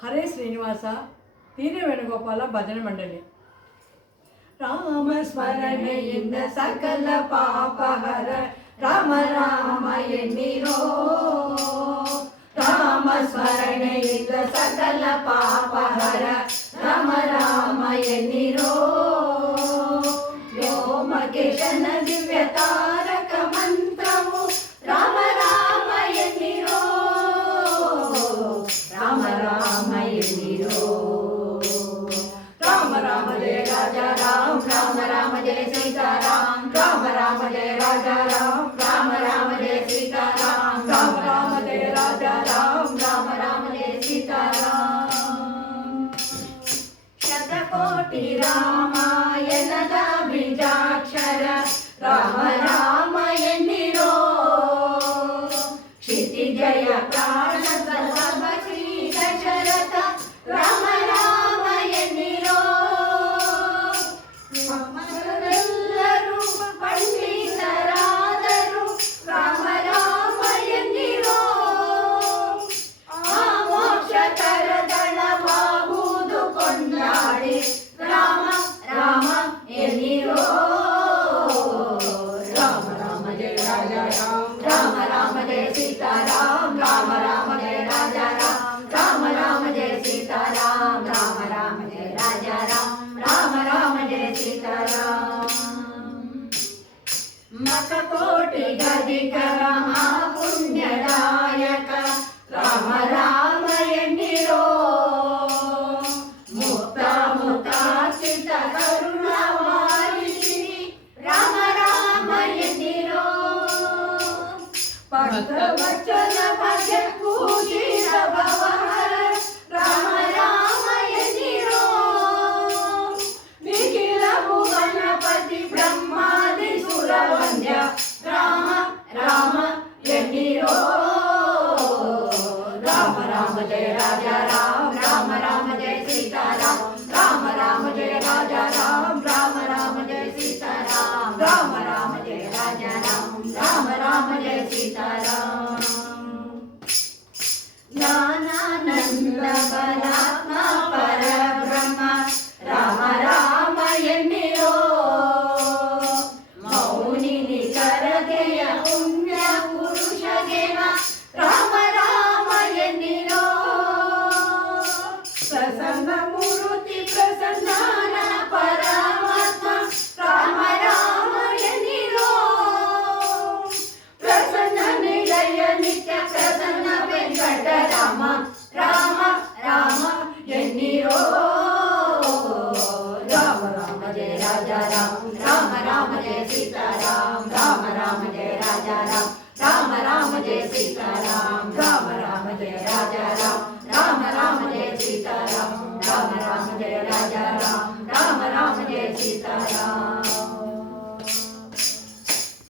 ಹರೇ ಶ್ರೀನಿವಾಸ ತೀರೆ ವೇಣುಗೋಪಾಲ ಭಜನೆ ಮಂಡಳಿ. ರಾಮ ಸ್ಮರಣೆಯಿಂದ ಸಕಲ ಪಾಪಹರ ರಾಮ ರಾಮ ಎನ್ನಿರೋ. ರಾಮ ಸ್ಮರಣೆಯಿಂದ ಸಕಲ ಪಾಪಹರ ರಾಮ ರಾಮ ಎನ್ನಿರೋ. ವ್ಯೋಮಕೇಶನ ದಿವ್ಯ ತಾರಕ ಮಂತ್ರವು ರಾಮ ರಾಮ ಎನ್ನಿರೋ. ರಾಮ ರಾಮ ಎನ್ನಿರೋ. ರಾಮ ರಾಮ ಜಯ ರಾಜಾ ರಾಮ ರಾಮ ರಾಮ ಜಯ ಸೀತಾರಾಮ ರಾಮ ರಾಮ ಜಯ ರಾಜಾ ರಾಮ ರಾಮ ರಾಮ ಜಯ ಸೀತಾರಾಮ ರಾಮ ರಾಮ ಜಯ ರಾಜಾ ರಾಮ ರಾಮ ರಾಮ ಜಯ ಸೀತಾರಾಮ. ಶತಕೋಟಿ ರಾಮಾಯಣದ ಬೀಜಾಕ್ಷರ ರಾಮ ರಾಮ ಎನ್ನಿರೋ. ಕ್ಷಿತಿಜಯ ಪ್ರಾಣ ಪ್ರಭ ಶ್ರೀ ದಶರಥ ರಾಮ ರಾಮ ಎನ್ನಿರೋ. ಎಲ್ಲರೂ ಪಂಡಿತರಾದರು ರಾಮ ರಾಮ ಎನ್ನಿರೋ. ಆ ಮೋಕ್ಷಕರ ದಳವಾಗುವುದು ಕೊಂಡಾಡಿ ರಾಮ ರಾಮ ಎನ್ನಿರೋ. ರಾಮ ರಾಮ ಜಯ ರಾಜ ರಾಮ ರಾಮ ರಾಮ ಜಯ ಸೀತಾರಾಮ ರಾಮ ರಾಮ ಜಯ ರಾಜ ರಾಮ ರಾಮ ರಾಮ ಜಯ ಸೀತಾರಾಮ ರಾಮ ರಾಮ ಜಯ ರಾಜ ರಾಮ ರಾಮ ರಾಮ ಜಯ ಸೀತಾರಾಮ. ಮತಕೋಟಿ ಗದಿಕರ ಮಹಾಪುಣ್ಯದಾಯಕ ರಾಮ ರಾಮ ಎನ್ನಿರೋ. ಮುಕ್ತ ಮುಕ್ತಾಚಿತ ಕರುಣವಾರಿಸಿ ರಾಮ ರಾಮ ಎನ್ನಿರೋ. ಭಕ್ತವಚನ ಭಜ ಕೂಗಿದ ಭವಹರ ರಾಮ ರಾಮ ಎನ್ನಿರೋ. ನಿಖಿಲ ಭುವನಪತಿ ಬ್ರಹ್ಮಾದಿ ಸುರವಂದ್ಯ ರಾಮ ರಾಮ ಎನ್ನಿರೋ. ರಾಮ ರಾಮ ಜಯ ರಾಜ ರಾಮ ರಾಮ ರಾಮ ಜಯ ಸೀತಾರಾಮ ರಾಮ ರಾಮ ಜಯ ರಾಜ ರಾಮ ರಾಮ ರಾಮ ಜಯ ಸೀತಾರಾಮ ರಾಮ ರಾಮ ಜಯ ರಾಜ ರಾಮ ರಾಮ ರಾಮ ಜಯ ಸೀತಾರಾಮ. ಜ್ಞಾನಾನಂದ ಬಲಾತ್ಮ ಪರಬ್ರಹ್ಮ ರಾಮ ರಾಮ ಎನ್ನಿರೋ. ಮೌನಿ ನಿಖರತೆಯ ಪುಣ್ಯ ಪುರುಷಗೆನ ರಾಮ ರಾಮ ಎನ್ನಿರೋ. ಪ್ರಸನ್ನ ಮೂರ್ತಿ ಪ್ರಸನ್ನಾನ ಪರಮಾತ್ಮ ರಾಮ ರಾಮ ಎನ್ನಿರೋ. ಪ್ರಸನ್ನ ನಿಲಯ ನಿತ್ಯ ಪ್ರಸನ್ನ ವೆಂಕಟರಾಮ ರಾಮ ರಾಮ ಎನ್ನಿರೋ. ರಾಮ ರಾಮ ಜಯ ರಾಜ ರಾಮ ರಾಮ ರಾಮ ಜಯ ಸೀತಾರಾಮ ರಾಮ ರಾಮ ಜಯ ರಾಜ ರಾಮ ರಾಮ ರಾಮ ಜಯ ಸೀತಾರಾಮ